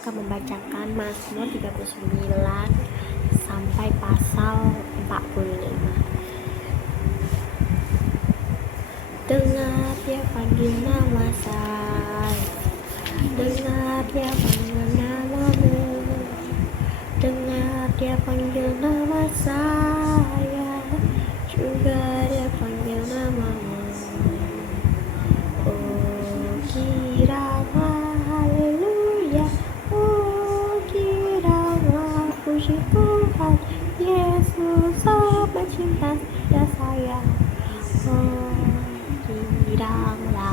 Akan membacakan Mazmur 39 sampai pasal 45. Dengar dia panggil nama saya, dengar dia panggil namamu, dengar dia panggil nama saya, juga dia panggil namamu. Oh kiranya haleluya, oh kiranya puji Tuhan, Yesus sangat cinta pada saya. Oh kiranya.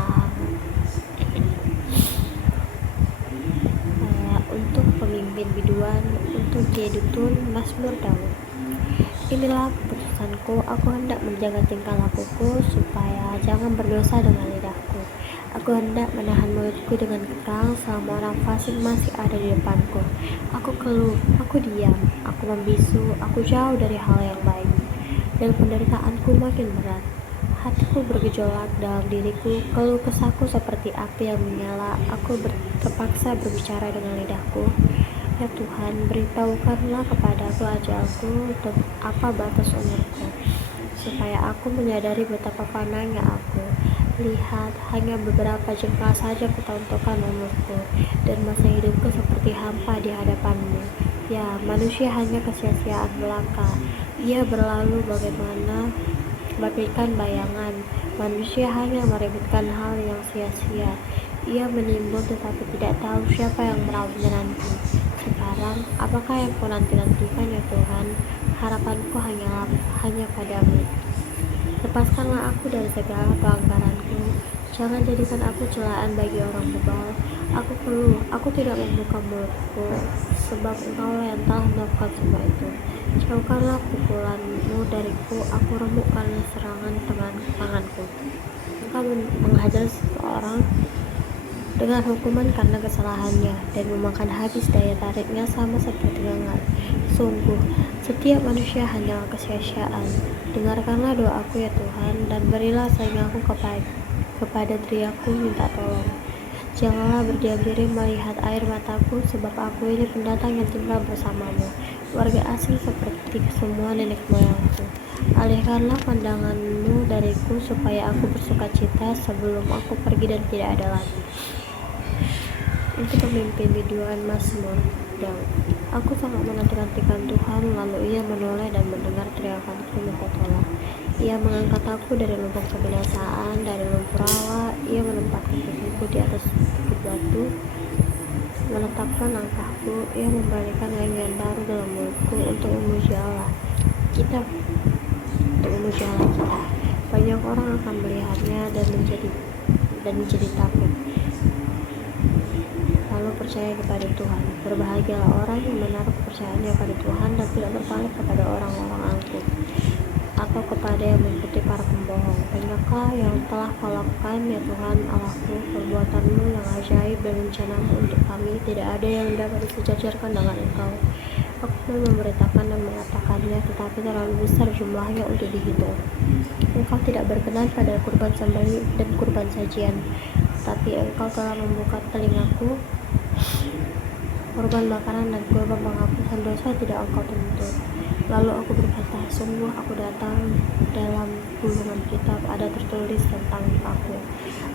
Untuk pemimpin biduan, untuk jedutun Mazmur Daud. Inilah keputusanku, aku hendak menjaga tingkah lakuku, supaya jangan berdosa dengan lidahku. Aku hendak menahan mulutku dengan kekang selama orang fasik masih ada di depanku. Aku keluh, aku diam, aku membisu, aku jauh dari hal yang baik, dan penderitaanku makin berat. Hatiku bergejolak dalam diriku, keluh kesahku seperti api yang menyala. Aku terpaksa berbicara dengan lidahku. Ya Tuhan, beritahukanlah kepadaku ajalku, untuk apa batas umurku, supaya aku menyadari betapa fananya aku. Lihat, hanya beberapa jengkal saja kutentukan umurku, dan masa hidupku seperti hampa di hadapanmu. Ya, manusia hanya kesia-siaan belaka. Ia berlalu bagaikan bayangan. Manusia hanya meributkan hal yang sia-sia. Ia menimbun tetapi tidak tahu siapa yang merawatnya nanti. Sekarang, apakah yang kau nanti-nantikan ya Tuhan? Harapanku hanya padamu. Lepaskanlah aku dari segala pelanggaranku. Jangan jadikan aku celaan bagi orang bebal. Aku keluh, aku tidak membuka mulutku, sebab Engkaulah yang telah melakukan semua itu. Jauhkanlah pukulanmu dariku, aku remukkan serangan dengan tanganku. Engkau menghajar seseorang dengan hukuman karena kesalahannya, dan memakan habis daya tariknya sama seperti lengan. Sungguh, setiap manusia hanyalah kesia-siaan. Dengarkanlah doaku ya Tuhan, dan berilah telingaku kepada teriakku minta tolong. Janganlah berdiam diri melihat air mataku, sebab aku ini pendatang yang tinggal bersamamu, warga asing seperti semua nenek moyangku. Alihkanlah pandanganmu dariku, supaya aku bersuka cita sebelum aku pergi dan tidak ada lagi. Untuk pemimpin biduan Mazmur Daud. Aku sangat menanti-nantikan Tuhan, lalu ia menoleh dan mendengar teriakanku minta tolong. Ia mengangkat aku dari lubang kebinasaan, dari lumpur rawa. Ia menempatkan kakiku di atas bukit batu, menetapkan langkahku. Ia memberikan nyanyian baru dalam mulutku untuk memuji Allah kita. Banyak orang akan melihatnya dan menjadi takut, lalu percaya kepada Tuhan. Berbahagialah orang yang menaruh kepercayaannya pada Tuhan dan tidak berpaling kepada orang-orang angkuh atau kepada yang mengikuti para pembohong. Banyaklah yang telah kau lakukan ya Tuhan Allahku, perbuatanmu yang ajaib dan rencanamu untuk kami, tidak ada yang dapat disejajarkan dengan Engkau. Aku memberitakan dan mengatakannya, tetapi terlalu besar jumlahnya untuk dihitung. Engkau tidak berkenan pada kurban sembelih dan kurban sajian, tapi Engkau telah membuka telingaku. Korban bakaran dan korban penghapusan dosa tidak Engkau tuntut. Lalu aku berkata, sungguh aku datang, dalam gulungan kitab ada tertulis tentang aku.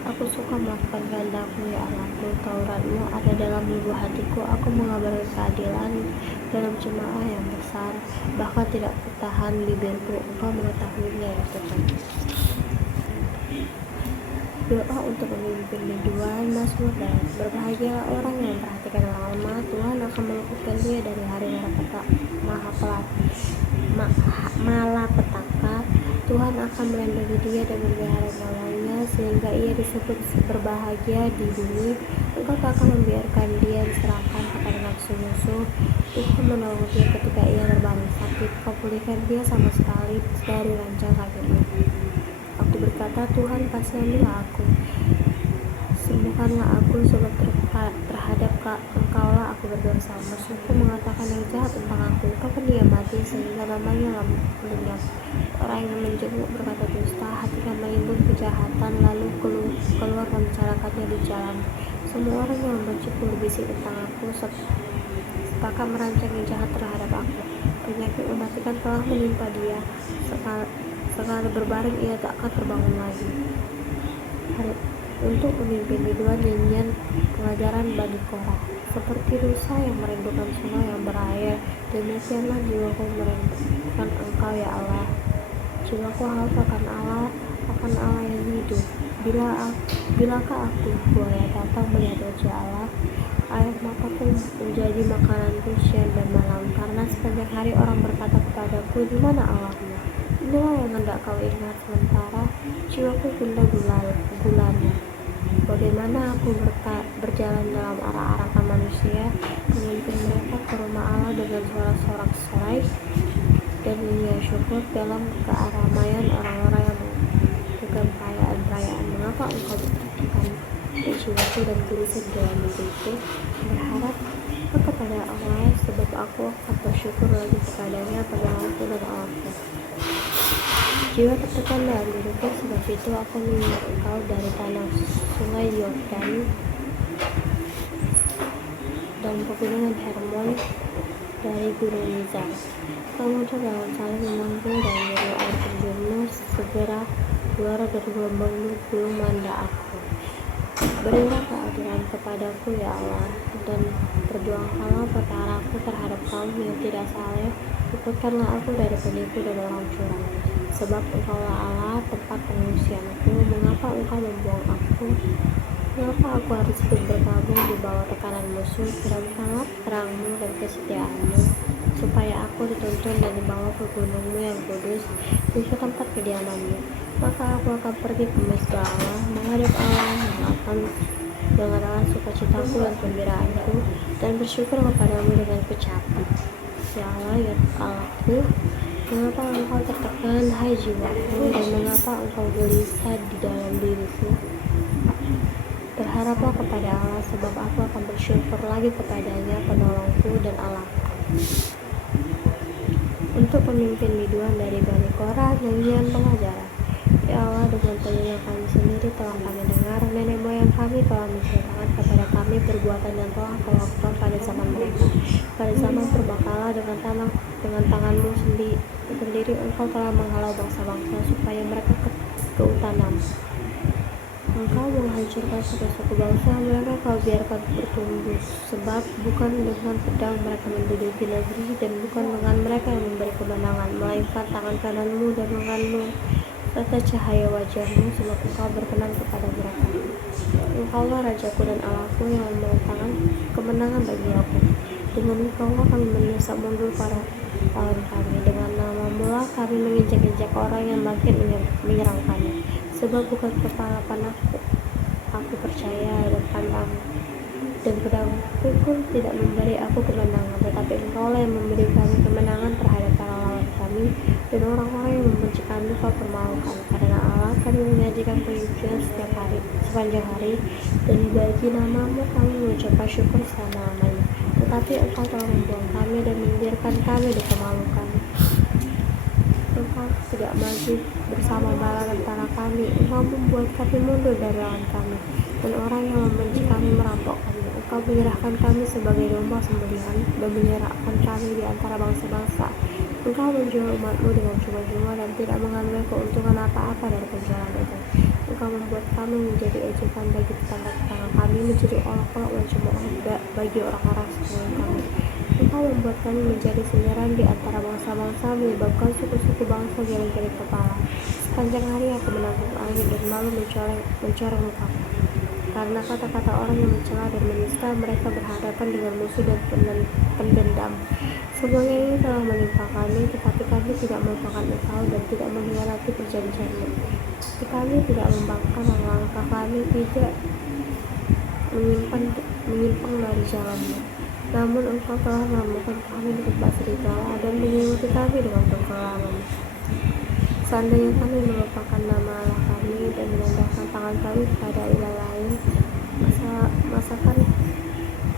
Aku suka melakukan kehendakmu ya Allahku, Tauratmu ada dalam lubuk hatiku. Aku mengabarkan keadilan dalam jemaah yang besar, bahkan tidak kutahan bibirku. Engkau mengetahuinya ya Tuhan. Doa untuk pemimpin biduan Mazmur Daud. Berbahagialah orang yang memperhatikan orang lemah, Tuhan akan meluputkan dia dari hari malapetaka. Tuhan akan melindungi dia dan memelihara nyawanya, sehingga ia disebut berbahagia di bumi. Engkau tak akan membiarkan dia diserahkan kepada nafsu musuh. Tuhan menolong dia ketika ia terbaring sakit. Kau pulihkan dia sama sekali dari ranjang sakitnya. Aku berkata, Tuhan kasihanilah aku, sembuhkanlah aku, sebab terhadap Engkaulah aku berdosa. Musuhku mengatakan yang jahat tentang aku, Engkau pendiam hati sehingga namanya lenyap. Orang yang menjenguk berkata dusta, hatinya menimbun kejahatan, lalu keluar membicarakannya di jalan. Semua orang yang membenciku berbisik tentang aku, sepakat merancang yang jahat terhadap aku. Penyakit mematikan telah menimpa dia. Sekali berbaring ia tak akan terbangun lagi. Untuk pemimpin biduan nyanyian pengajaran bagi Korah. Seperti rusa yang merindukan sungai yang berair, demikianlah jiwaku merindukan Engkau ya Allah. Jiwaku haus akan Allah yang hidup. Bilakah aku boleh datang melihat wajah Allah? Air mataku menjadi makananku siang dan malam, karena sepanjang hari orang berkata kepadaku, di mana Allahmu? Inilah yang hendak kau ingat, sementara jiwaku gundah gulana. Bagaimana aku berjalan dalam arah-arahan manusia, memimpin mereka ke rumah Allah dengan suara sorak-sorai dan nyanyian syukur dalam keramaian orang-orang yang melakukan perayaan. Mengapa engkau bertedukan jiwaku dan gelisah dalam mimpiku? Berharap kepada Allah, sebab aku akan bersyukur lagi kepadanya, penolongku dan Allahku. Jiwa tertekan dalam diriku, sebab itu aku mengingat Engkau dari tanah sungai Yordan dan pegunungan Hermon, dari gunung Mizar. Kamu jangan saling memanggil dan dari air terjunmu segera keluar dari gelombangmu belum melanda aku. Berilah keadilan kepadaku ya Allah, dan perjuangkanlah perkaraku terhadap kaum yang tidak saleh. Luputkanlah aku dari penipu dan orang curang. Sebab Engkaulah Allah, tempat pengungsianku. Mengapa Engkau membuang aku? Mengapa aku harus hidup berkabung di bawah tekanan musuh? Kirimkanlah terangmu dan kesetiaanmu, supaya aku dituntun dan dibawa ke gunungmu yang kudus, ke tempat kediamanmu. Maka aku akan pergi ke mesbah Allah, menghadap Allah yang akan dengarlah sukacitaku dan gembiraanku, dan bersyukur kepadamu dengan kecapi. Ya Allah, ya Allahku, mengapa engkau tertekan, hai jiwaku, dan mengapa engkau gelisah di dalam diriku? Berharaplah kepada Allah, sebab aku akan bersyukur lagi kepadanya, penolongku dan Allahku. Untuk pemimpin biduan dari Bani Korah, nyanyian pengajaran. Ya Allah, dengan telinga kami sendiri telah kami dengar, nenek moyang kami telah menceritakan kepada kami perbuatan yang telah kau lakukan pada zaman mereka. Pada zaman purbakala, dengan tanganmu sendiri engkau telah menghalau bangsa-bangsa supaya mereka keutanan. Engkau menghancurkan suku-suku bangsa, mereka kau biarkan bertumbuh, sebab bukan dengan pedang mereka menduduki negeri, dan bukan dengan mereka yang memberi kemenangan, melainkan tangan kananmu dan lenganmu serta cahaya wajahmu, sebab engkau berkenan kepada mereka. Engkaulah Rajaku dan Allahku yang memenangkan kemenangan bagi aku. Dengan engkaulah kami mendesak mundur para lawan kami, dengan namamu lah kami menginjak-injak orang yang bangkit menyerang kami. Sebab bukan kepala panahku aku percaya, dan pedangku pun tidak memberi aku kemenangan, tetapi engkaulah yang memberi kami kemenangan terhadap para lawan kami, dan orang-orang yang membenci kami kau permalukan. Karena Allah kami menyajikan pujian setiap hari, sepanjang hari, dan bagi namamu kami mengucapkan syukur selama-lamanya. Tetapi engkau telah membuang kami dan membiarkan kami dipermalukan. Engkau tidak maju bersama bala tentara kami. Engkau membuat kami mundur dari lawan kami, dan orang yang membenci kami merampok kami. Engkau menyerahkan kami sebagai domba sembelihan, dan menyerahkan kami di antara bangsa-bangsa. Engkau menjual umatmu dengan cuma-cuma dan tidak mengambil keuntungan apa-apa dari penjualan itu. Engkau membuat kami menjadi ejekan bagi tetangga-tetangga kami, menjadi olok-olok mencemooh bagi orang-orang sekeliling kami. Engkau membuat kami menjadi senyaran di antara bangsa-bangsa, menyebabkan suku-suku bangsa geleng-geleng kepala. Sepanjang hari aku menanggung angin dan malu mencoreng mukaku. Karena kata-kata orang yang mencela dan menista, mereka berhadapan dengan musuh dan pendendam. Semuanya ini telah menimpa kami, tetapi kami tidak melupakan Engkau dan tidak mengkhianati perjanjian-Mu. Kami tidak membangkang langkah kami, tidak menyimpang dari jalan-Mu. Namun Engkau telah menemukan kami di tempat serigala dan menyelimuti kami dengan tenggelam. Seandainya kami melupakan nama Allah kami dan menendahkan tangan kami kepada ilah lain,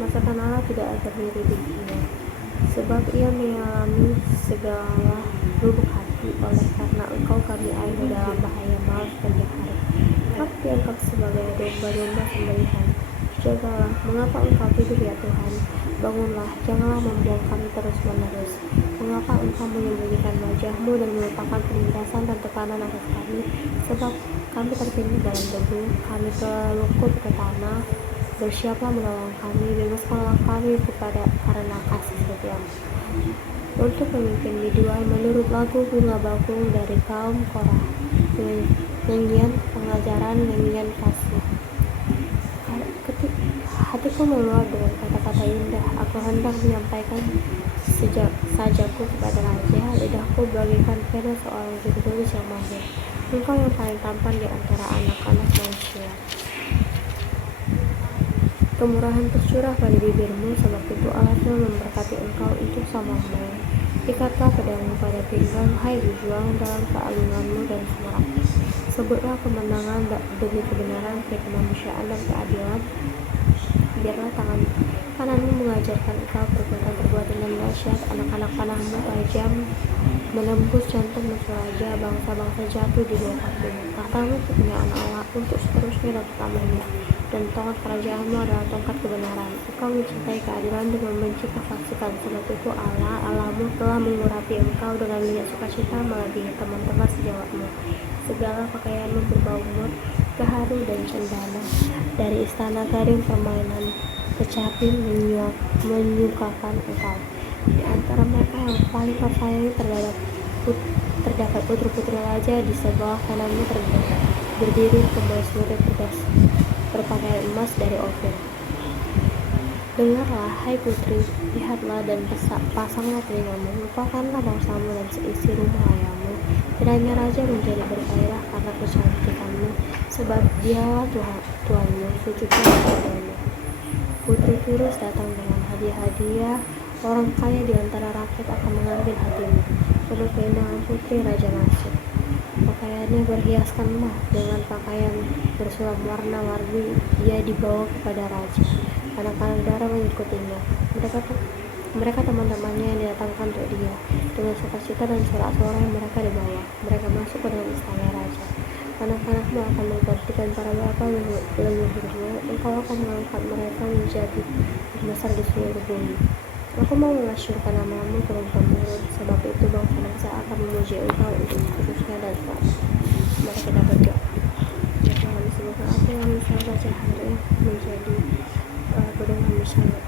masakan Allah tidak akan berdiri di dunia. Sebab ia mengalami segala lubuk hati, oleh karena engkau kami air dalam bahaya maut sepanjang hari. Kau dianggap sebagai domba-domba sembelihan. Jagalah, mengapa Engkau tidur ya Tuhan? Bangunlah, janganlah membuang kami terus-menerus. Mengapa Engkau menyembunyikan wajah-Mu dan melupakan penindasan dan tekanan atas kami? Sebab kami tertimbun dalam debu, kami terlungkup ke tanah. Bersiaplah menolong kami, bebaskanlah kami karena kasih setiamu. Untuk pemimpin biduan menurut lagu bunga bakung dari kaum Korah, nyanyian pengajaran, nyanyian kasih. Hatiku meluap dengan kata-kata indah. Aku hendak menyampaikan sajaku kepada raja. Lidahku bagaikan pena seorang juru tulis yang mahir. Engkau yang paling tampan di antara anak-anak manusia. Kemurahan tercurah pada bibirmu, sebab itu alatnya memberkati engkau untuk samamu. Ikatlah pedangmu pada pinggang, hai berjuang dalam keagunganmu dan semarakmu. Sebutlah kemenangan demi kebenaran, kemanusiaan dan keadilan. Biarlah tangan kananmu mengajarkan engkau perbuatan-perbuatan yang dahsyat. Anak-anak panahmu tajam menembus jantung musuh raja. Bangsa-bangsa jatuh di bawah kakimu. Tahtamu kepunyaan Allah untuk seterusnya dan selamanya, dan tongkat kerajaanmu adalah tongkat kebenaran. Engkau mencintai keadilan dan membenci kefasikan. Sebab itu Allahmu telah mengurapi engkau dengan minyak sukacita melebihi teman-teman sejawatmu. Segala pakaianmu berbau mur, gaharu dan cendana. Dari istana garing permainan kecapi menyukakan engkau. Di antara mereka yang paling kau sayangi terdapat putri-putri raja. Di sebelah kananmu berdiri permaisuri berpakaian emas dari Ofir. Dengarlah, hai putri, lihatlah dan pasanglah telingamu. Lupakanlah bangsamu dan seisi rumah ayahmu. Kiranya raja menjadi bergairah karena kecantikanmu, sebab dialah Tuhanmu, sujudlah kepadamu. Putri Tirus datang dengan hadiah-hadiah. Orang kaya di antara rakyat akan mengambil hatimu. Penuh keindahan putri raja masuk. Pakaiannya berhiaskan emas, dengan pakaian bersulam warna-warni ia dibawa kepada raja. Anak-anak darah mengikutinya. Mereka teman-temannya yang didatangkan untuk dia. Dengan sukacita dan sorak-sorai mereka dibawa. Mereka masuk ke dalam istana raja. Anak-anakmu akan menggantikan para bapa leluhurmu. Engkau akan mengangkat mereka menjadi besar di seluruh bumi. Aku mau mengasyurkan namamu turun-temurun. Sebab itu bangsa-bangsa akan memuji engkau untuk seterusnya dan selamanya. Mari kita berdoa. Ya Tuhan, semoga apa yang saya baca hari ini menjadi pedoman bersama